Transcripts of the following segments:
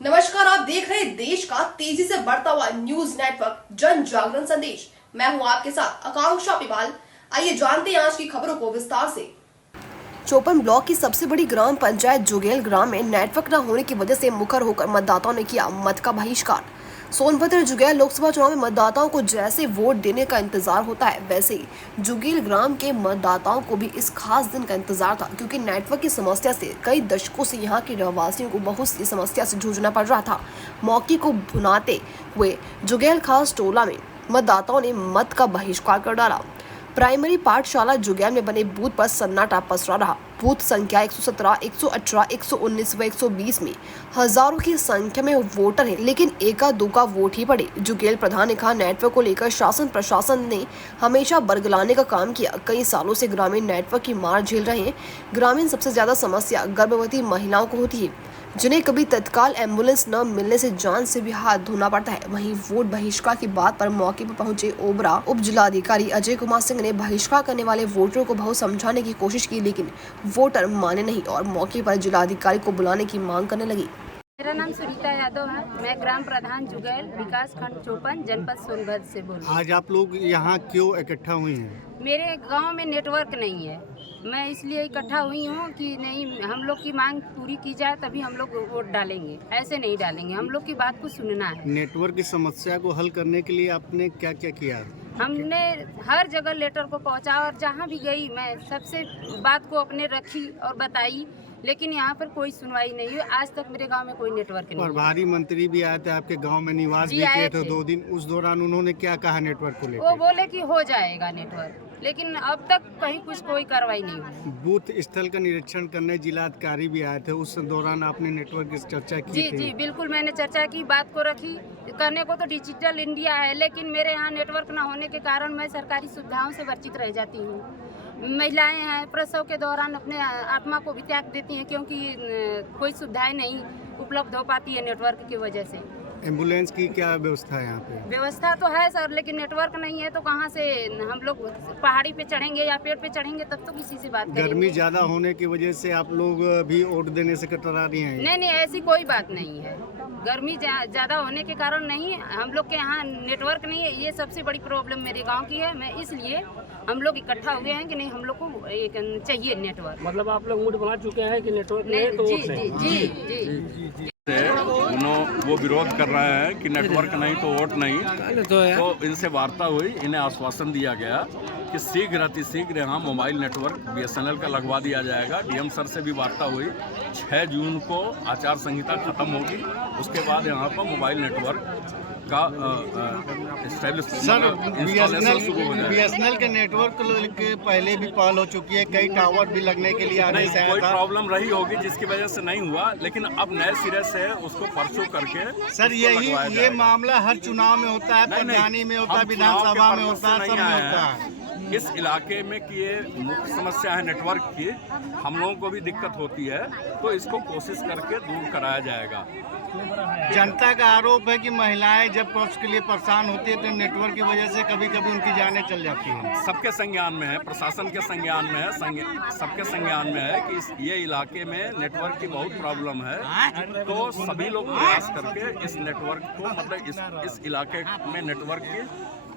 नमस्कार, आप देख रहे हैं देश का तेजी से बढ़ता हुआ न्यूज नेटवर्क जन जागरण संदेश। मैं हूं आपके साथ आकांक्षा पिवाल। आइए जानते हैं आज की खबरों को विस्तार से। चोपन ब्लॉक की सबसे बड़ी ग्राम पंचायत जुगेल ग्राम में नेटवर्क न होने की वजह से मुखर होकर मतदाताओं ने किया मत का बहिष्कार। सोनभद्र जुगेल लोकसभा चुनाव में मतदाताओं को जैसे वोट देने का इंतजार होता है, वैसे ही जुगेल ग्राम के मतदाताओं को भी इस खास दिन का इंतजार था, क्योंकि नेटवर्क की समस्या से कई दशकों से यहाँ के रहवासियों को बहुत सी समस्या से जूझना पड़ रहा था। मौके को भुनाते हुए जुगेल खास टोला में मतदाताओं ने मत का बहिष्कार कर डाला। प्राइमरी पाठशाला जुगैल में बने बूथ पर सन्नाटा पसरा रहा। बूथ संख्या 117, 118, 119 व 120 में हजारों की संख्या में वोटर हैं, लेकिन एका दुका वोट ही पड़े। जुगेल प्रधान ने कहा, नेटवर्क को लेकर शासन प्रशासन ने हमेशा बरगलाने का काम किया। कई सालों से ग्रामीण नेटवर्क की मार झेल रहे हैं। ग्रामीण सबसे ज्यादा समस्या गर्भवती महिलाओं को होती है, जिन्हें कभी तत्काल एम्बुलेंस न मिलने से जान से भी हाथ धोना पड़ता है। वहीं वोट बहिष्कार की बात पर मौके पर पहुंचे ओबरा उप जिलाधिकारी अजय कुमार सिंह ने बहिष्कार करने वाले वोटरों को बहुत समझाने की कोशिश की, लेकिन वोटर माने नहीं और मौके पर जिलाधिकारी को बुलाने की मांग करने लगी। मेरा नाम सुनीता यादव है। मैं ग्राम प्रधान जुगैल विकास खंड चोपन जनपद सोनभद्र से बोल रही हूँ। आज आप लोग यहाँ क्यों इकट्ठा हुई हैं? मेरे गांव में नेटवर्क नहीं है, मैं इसलिए इकट्ठा हुई हूँ कि नहीं, हम लोग की मांग पूरी की जाए तभी हम लोग वोट डालेंगे, ऐसे नहीं डालेंगे। हम लोग की बात को सुनना है। नेटवर्क की समस्या को हल करने के लिए आपने क्या क्या किया? हमने हर जगह लेटर को पहुँचा और जहाँ भी गई मैं सबसे बात को अपने रखी और बताई, लेकिन यहाँ पर कोई सुनवाई नहीं हुई। आज तक मेरे गांव में कोई नेटवर्क नहीं। प्रभारी मंत्री भी आए थे आपके गांव में, निवास भी किए थे 2 दिन। उस दौरान उन्होंने क्या कहा नेटवर्क को लेकर? वो बोले कि हो जाएगा नेटवर्क, लेकिन अब तक कहीं कुछ कोई कार्रवाई नहीं हुई। बूथ स्थल का निरीक्षण करने जिलाधिकारी भी आए थे, उस दौरान आपने नेटवर्क की चर्चा की जी थी? जी बिल्कुल, मैंने चर्चा की, बात को रखी। करने को तो डिजिटल इंडिया है, लेकिन मेरे यहाँ नेटवर्क न होने के कारण मैं सरकारी सुविधाओं से वंचित रह जाती हूँ। महिलाएं हैं, प्रसव के दौरान अपने आत्मा को भी त्याग देती हैं, क्योंकि कोई सुविधाएं नहीं उपलब्ध हो पाती है नेटवर्क की वजह से। एम्बुलेंस की क्या व्यवस्था है यहाँ पे? व्यवस्था तो है सर, लेकिन नेटवर्क नहीं है तो कहाँ से हम लोग पहाड़ी पे चढ़ेंगे या पेड़ पे चढ़ेंगे, तब तो किसी से बात करेंगे। गर्मी ज्यादा होने की वजह से आप लोग भी वोट देने से कतरा रही हैं? नहीं नहीं, ऐसी कोई बात नहीं है। गर्मी ज्यादा होने के कारण नहीं, हम लोग के यहाँ नेटवर्क नहीं है, ये सबसे बड़ी प्रॉब्लम मेरे गांव की है। मैं इसलिए हम लोग इकट्ठा हो गए हैं कि नहीं, हम लोग को एक चाहिए नेटवर्क। मतलब आप लोग मूड बना चुके हैं कि नेटवर्क नहीं है तो जी वोट नहीं। जी जी जी। वो विरोध कर रहे हैं कि नेटवर्क नहीं तो वोट नहीं। तो इनसे वार्ता हुई, इन्हें आश्वासन दिया गया कि शीघ्र अतिशीघ्र यहाँ मोबाइल नेटवर्क BSNL का लगवा दिया जाएगा। DM सर से भी वार्ता हुई। 6 जून को आचार संहिता खत्म होगी, उसके बाद यहाँ पर मोबाइल नेटवर्क का BSNL के नेटवर्क के पहले भी पहल हो चुकी है, कई टावर भी लगने के लिए आदेश आया था। कोई प्रॉब्लम रही होगी जिसकी वजह से नहीं हुआ, लेकिन अब नए सिरे से उसको परसों करके सर ये मामला हर चुनाव में होता है, पंचायत में होता है, विधानसभा में होता है, सब में होता है। इस इलाके में कि ये मुख्य समस्या है नेटवर्क की, हम लोगों को भी दिक्कत होती है, तो इसको कोशिश करके दूर कराया जाएगा। जनता का आरोप है कि महिलाएं जब पक्ष के लिए परेशान होती है तो नेटवर्क की वजह से कभी कभी उनकी जानें चल जाती हैं। सबके संज्ञान में है, प्रशासन के संज्ञान में है, सबके संज्ञान में है कि ये इलाके में नेटवर्क की बहुत प्रॉब्लम है। तो सभी लोग प्रयास करके इस नेटवर्क को, मतलब इस इलाके में नेटवर्क की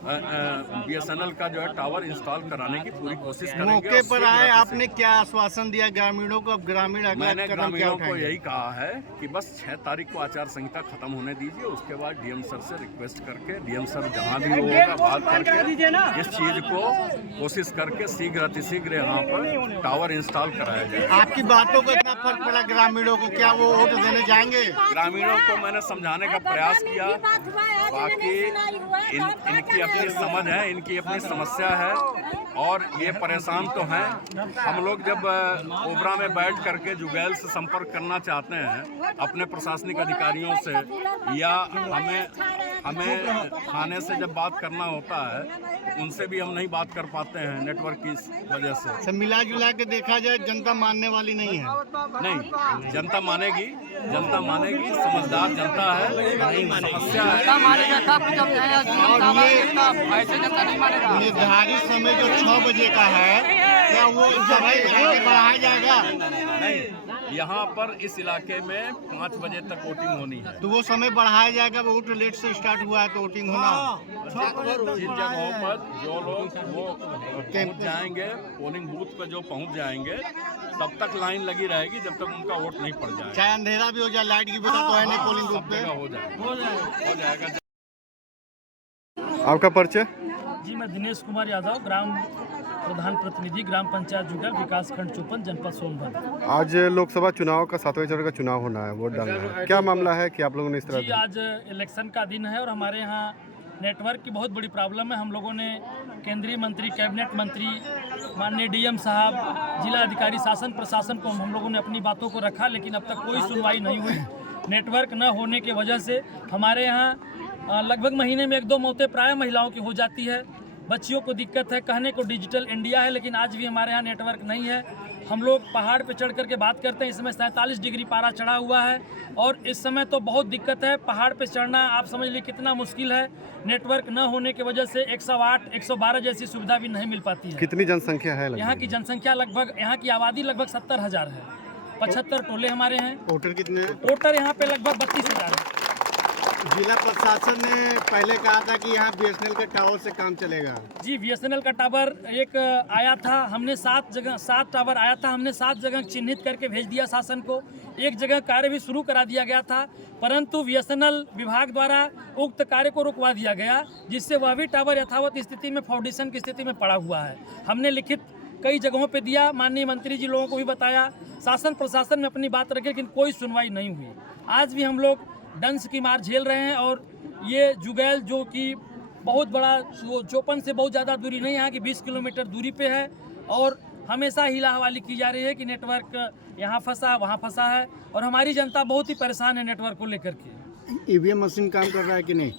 BSNL का जो है टावर इंस्टॉल कराने की पूरी कोशिश करेंगे। मौके पर आए, आपने क्या आश्वासन दिया ग्रामीणों को? अब ग्रामीण मैंने ग्रामीणों को यही कहा है कि बस 6 तारीख को आचार संहिता खत्म होने दीजिए, उसके बाद DM सर से रिक्वेस्ट करके, DM सर जहां भी होगा बात करके इस चीज को कोशिश करके शीघ्र अतिशीघ्र यहाँ पर टावर इंस्टॉल कराया जाए। आपकी बातों का इतना फर्क पड़ा ग्रामीणों को, क्या वो वोट देने जाएंगे? ग्रामीणों को मैंने समझाने का प्रयास किया, बाकी इनकी अपनी समझ है, इनकी अपनी समस्या है और ये परेशान तो हैं। हम लोग जब ओबरा में बैठ करके जुगैल से संपर्क करना चाहते हैं अपने प्रशासनिक अधिकारियों से, या हमें थाने से जब बात करना होता है तो उनसे भी हम नहीं बात कर पाते हैं नेटवर्क की वजह से। सब मिला जुला के देखा जाए, जनता मानने वाली नहीं है। नहीं, जनता मानेगी, समझदार जनता है, समस्या है। और ये निर्धारित समय जो 6 बजे का है, क्या वो बढ़ाया जाएगा? नहीं, यहाँ पर इस इलाके में 5 बजे तक वोटिंग होनी है। तो वो समय बढ़ाया जाएगा, वोट लेट से स्टार्ट हुआ है तो वोटिंग होना। जिन जगहों पर जो लोग वो पहुँच जाएंगे, पोलिंग बूथ पर जो पहुँच जाएंगे, तब तक लाइन लगी रहेगी जब तक उनका वोट नहीं पड़ जाए। चाहे अंधेरा भी हो जाए, लाइट की व्यवस्था तो है नहीं पोलिंग बूथ सब पे। जगह हो जाएगा। आपका परिचय? जी, मैं दिनेश कुमार यादव, ग्राम प्रधान प्रतिनिधि, ग्राम पंचायत जुगल, विकास खंड चोपन, जनपद सोनभद्र। आज लोकसभा चुनाव का 7वें चरण का चुनाव होना है, वोट डालना है। क्या मामला है कि आप लोगों ने इस तरह जी, आज इलेक्शन का दिन है और हमारे यहाँ नेटवर्क की बहुत बड़ी प्रॉब्लम है। हम लोगों ने केंद्रीय मंत्री, कैबिनेट मंत्री, माननीय डीएम साहब, जिला अधिकारी, शासन प्रशासन को हम लोगों ने अपनी बातों को रखा, लेकिन अब तक कोई सुनवाई नहीं हुई। नेटवर्क न होने की वजह से हमारे यहाँ लगभग महीने में 1-2 मौतें प्राय महिलाओं की हो जाती है। बच्चियों को दिक्कत है, कहने को डिजिटल इंडिया है, लेकिन आज भी हमारे यहाँ नेटवर्क नहीं है। हम लोग पहाड़ पे चढ़ करके बात करते हैं। इस समय 47 डिग्री पारा चढ़ा हुआ है और इस समय तो बहुत दिक्कत है। पहाड़ पे चढ़ना आप समझ लीजिए कितना मुश्किल है। नेटवर्क न होने की वजह से 108, 112 जैसी सुविधा भी नहीं मिल पाती है। कितनी जनसंख्या है? यहाँ की जनसंख्या लगभग, यहाँ की आबादी लगभग 70,000 है। 75 टोले हमारे हैं। वोटर कितने हैं? वोटर यहाँ पे लगभग 32,000 है। जिला प्रशासन ने पहले कहा था कि यहाँ बीएसएनएल के टावर से काम चलेगा। जी, बीएसएनएल का टावर एक आया था, हमने 7 टावर आया था, हमने 7 जगह चिन्हित करके भेज दिया शासन को। एक जगह कार्य भी शुरू करा दिया गया था, परंतु बीएसएनएल विभाग द्वारा उक्त कार्य को रुकवा दिया गया, जिससे वह भी टावर यथावत स्थिति में, फाउंडेशन की स्थिति में पड़ा हुआ है। हमने लिखित कई जगहों पे दिया, माननीय मंत्री जी लोगों को भी बताया, शासन प्रशासन में अपनी बात रखे, लेकिन कोई सुनवाई नहीं हुई। आज भी हम लोग दंश की मार झेल रहे हैं और ये जुगैल जो कि बहुत बड़ा, वो चोपन से बहुत ज़्यादा दूरी नहीं, यहाँ की 20 किलोमीटर दूरी पे है और हमेशा हिला हवाली की जा रही है कि नेटवर्क यहाँ फंसा, वहाँ फंसा है और हमारी जनता बहुत ही परेशान है नेटवर्क को लेकर के। ईवीएम मशीन काम कर रहा है कि नहीं?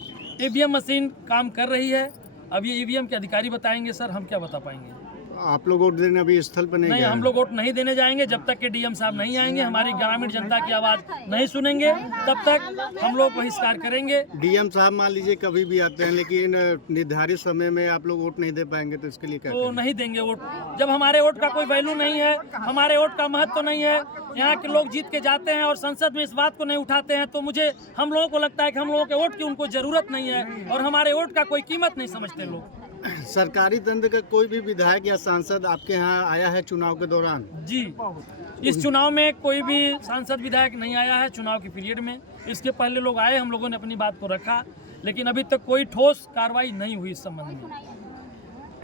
ईवीएम मशीन काम कर रही है। अब ये ईवीएम के अधिकारी बताएंगे सर, हम क्या बता पाएंगे। आप लोग वोट देने अभी स्थल पर नहीं नहीं, गए? हम लोग वोट नहीं देने जाएंगे जब तक कि डीएम साहब नहीं आएंगे, हमारी ग्रामीण जनता की आवाज़ नहीं सुनेंगे, तब तक हम लोग बहिष्कार करेंगे। डीएम साहब मान लीजिए कभी भी आते हैं, लेकिन निर्धारित समय में आप लोग वोट नहीं दे पाएंगे, तो इसके लिए क्या तो करें? नहीं देंगे वोट। जब हमारे वोट का कोई वैल्यू नहीं है, हमारे वोट का महत्व नहीं है, यहाँ के लोग जीत के जाते हैं और संसद में इस बात को नहीं उठाते हैं, तो हम लोगों को लगता है कि हम लोगों के वोट की उनको जरूरत नहीं है और हमारे वोट का कोई कीमत नहीं समझते लोग। सरकारी तंत्र का कोई भी विधायक या सांसद आपके यहाँ आया है चुनाव के दौरान? जी, इस चुनाव में कोई भी सांसद विधायक नहीं आया है चुनाव के पीरियड में। इसके पहले लोग आए, हम लोगों ने अपनी बात को रखा, लेकिन अभी तक कोई ठोस कार्रवाई नहीं हुई इस संबंध में।